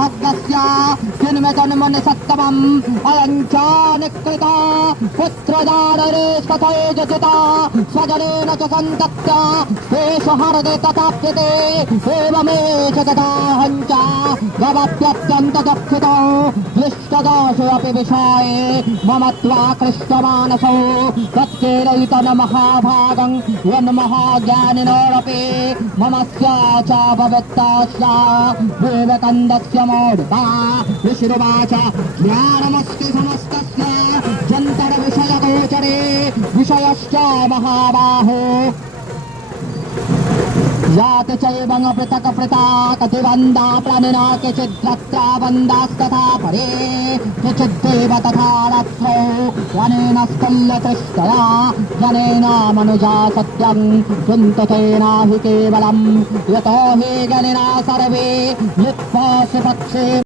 भग्नस्य जन्म जन्मन सत्तमम् अयञ्च निकृता पुत्रदानरे स्वतैजजिता स्वजनेन च सन्तत्य तेषु हरदे तथाप्यते एवमेष तथाहञ्च भवत्यत्यन्तदक्षितो दृष्टदोषो अपि विषये मम त्वाकृष्टमानसो तत्केरयितन महाभागं यन्महाज्ञानिनोरपि ममस्य च भवत्तस्य विवेकन्दस्य मूढता ऋषिरुवाच ज्ञानमस्ति समस्तस्य जन्तरविषयगोचरे विषयश्च महाबाहो याति चैवं पृथक् पृथक् कतिवन्दा प्राणिना केचिद्रत्रा वन्दास्तथा परे केचिद्देव तथा रत्रो जनेन स्थल्यतृष्टया जनेन मनुजा सत्यं किन्तु तेन हि केवलं यतो हि जनिना सर्वे लिप्यसे पक्षे